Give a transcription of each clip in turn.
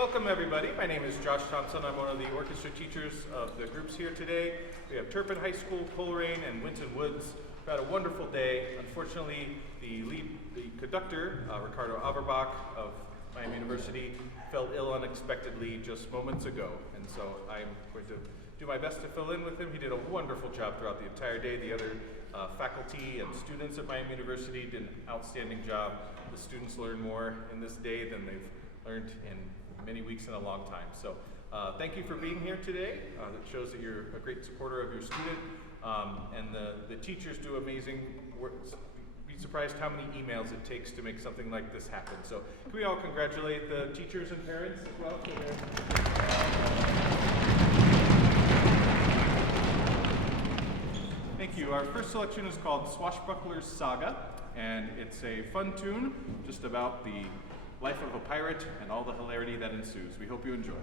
Welcome everybody. My name is Josh Thompson. I'm one of the orchestra teachers of the groups here today. We have Turpin High School, Colerain, and Winton Woods. We've had a wonderful day. Unfortunately, the conductor, Ricardo Averbach of Miami University, fell ill unexpectedly just moments ago. And so I'm going to do my best to fill in with him. He did a wonderful job throughout the entire day. The other faculty and students at Miami University did an outstanding job. The students learned more in this day than they've learned in many weeks and a long time. So thank you for being here today. That shows that you're a great supporter of your student. And the teachers do amazing work. You'd be surprised how many emails it takes to make something like this happen. So can we all congratulate the teachers and parents as well? Thank you. Our first selection is called Swashbuckler's Saga, and it's a fun tune just about the life of a pirate and all the hilarity that ensues. We hope you enjoy.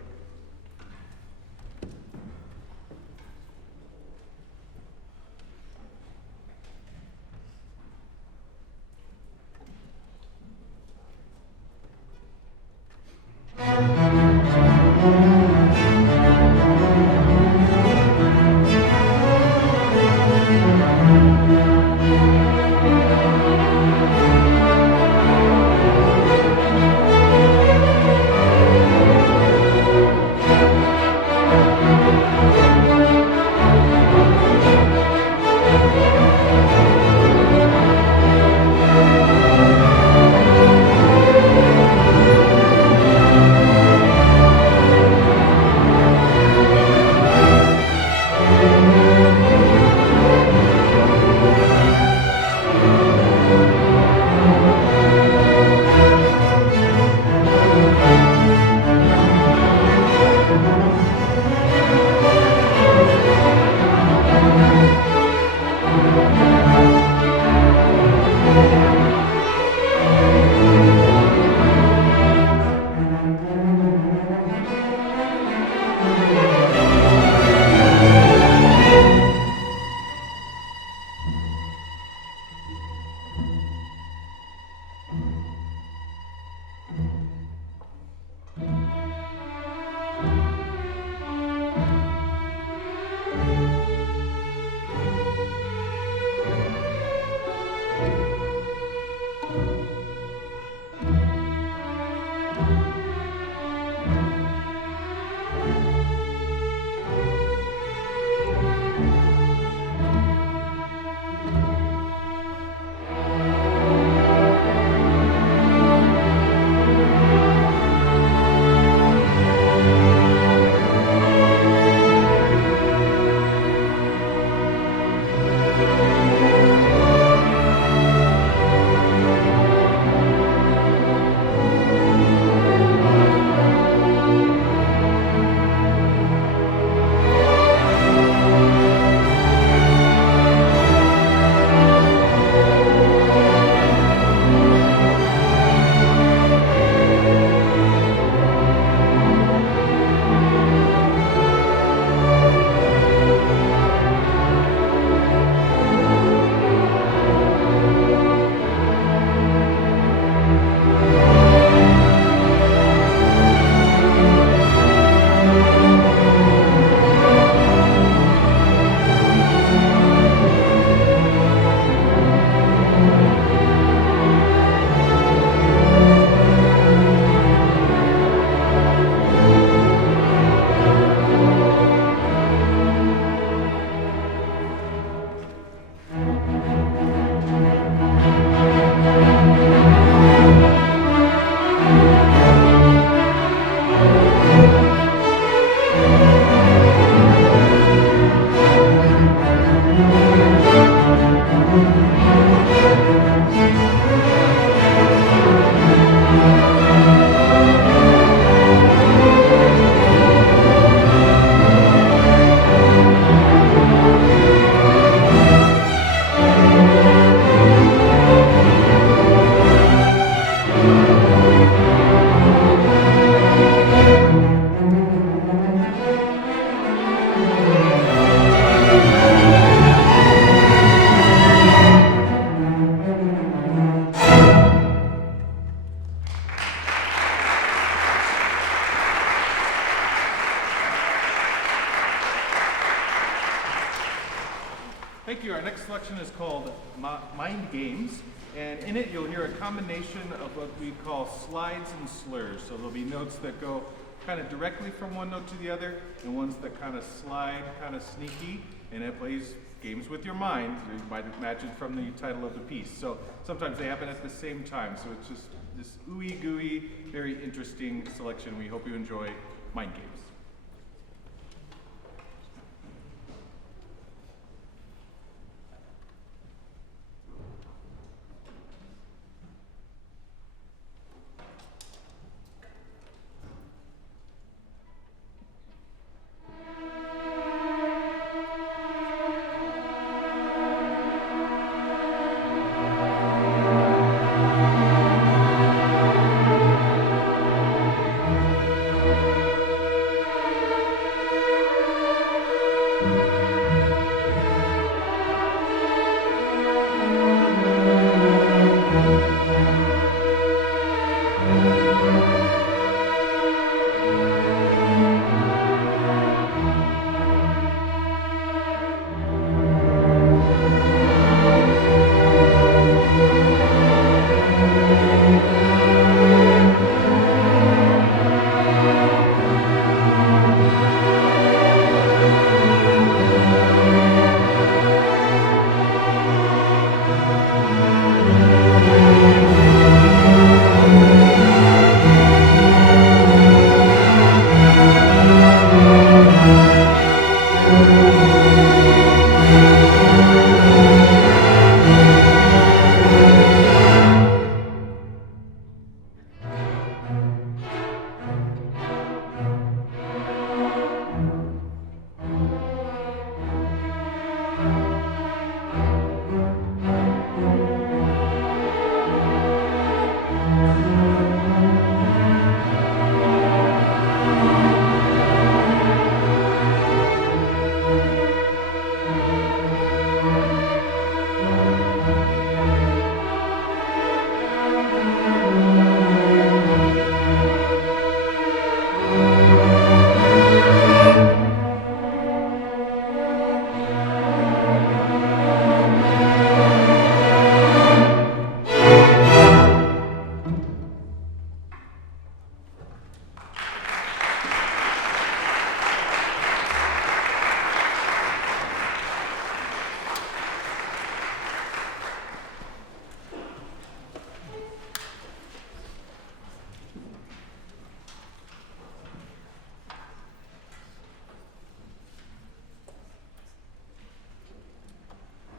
Thank you. Our next selection is called Mind Games, and in it you'll hear a combination of what we call slides and slurs. So there'll be notes that go kind of directly from one note to the other, and ones that kind of slide, kind of sneaky, and it plays games with your mind, you might imagine from the title of the piece. So sometimes they happen at the same time, so it's just this ooey gooey, very interesting selection. We hope you enjoy Mind Games.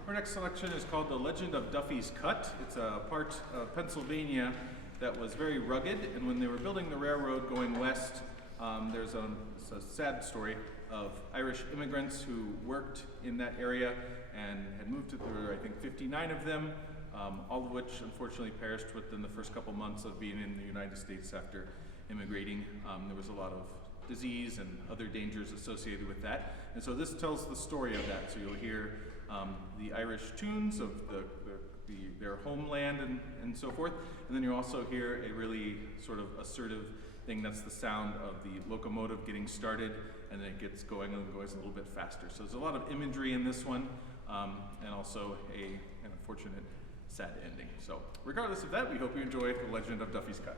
Our next selection is called The Legend of Duffy's Cut. It's a part of Pennsylvania that was very rugged, and when they were building the railroad going west, there's a sad story of Irish immigrants who worked in that area and had moved to, there were I think 59 of them, all of which unfortunately perished within the first couple months of being in the United States after immigrating. There was a lot of disease and other dangers associated with that. And so this tells the story of that. So you'll hear the Irish tunes of their homeland and so forth. And then you also hear a really sort of assertive thing. That's the sound of the locomotive getting started, and then it gets going and goes a little bit faster. So there's a lot of imagery in this one, and also an unfortunate sad ending. So regardless of that, we hope you enjoy The Legend of Duffy's Cut.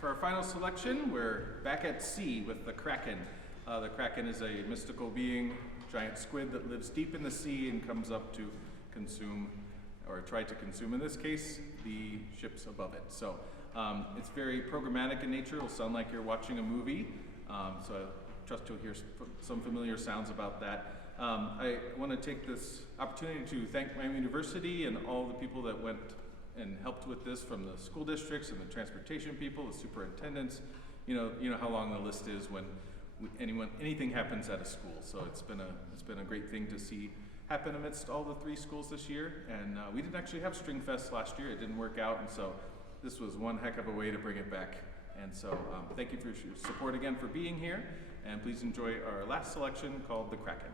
For our final selection, we're back at sea with the Kraken. The Kraken is a mystical being, giant squid that lives deep in the sea and comes up to consume, or try to consume in this case, the ships above it. So it's very programmatic in nature. It'll sound like you're watching a movie. So I trust you'll hear some familiar sounds about that. I want to take this opportunity to thank Miami University and all the people that went and helped with this, from the school districts and the transportation people, the superintendents. You know how long the list is when anything happens at a school. So it's been a great thing to see happen amidst all the 3 schools this year. And we didn't actually have Stringfest last year. It didn't work out, and so this was one heck of a way to bring it back. And so thank you for your support again for being here, and please enjoy our last selection called the Kraken.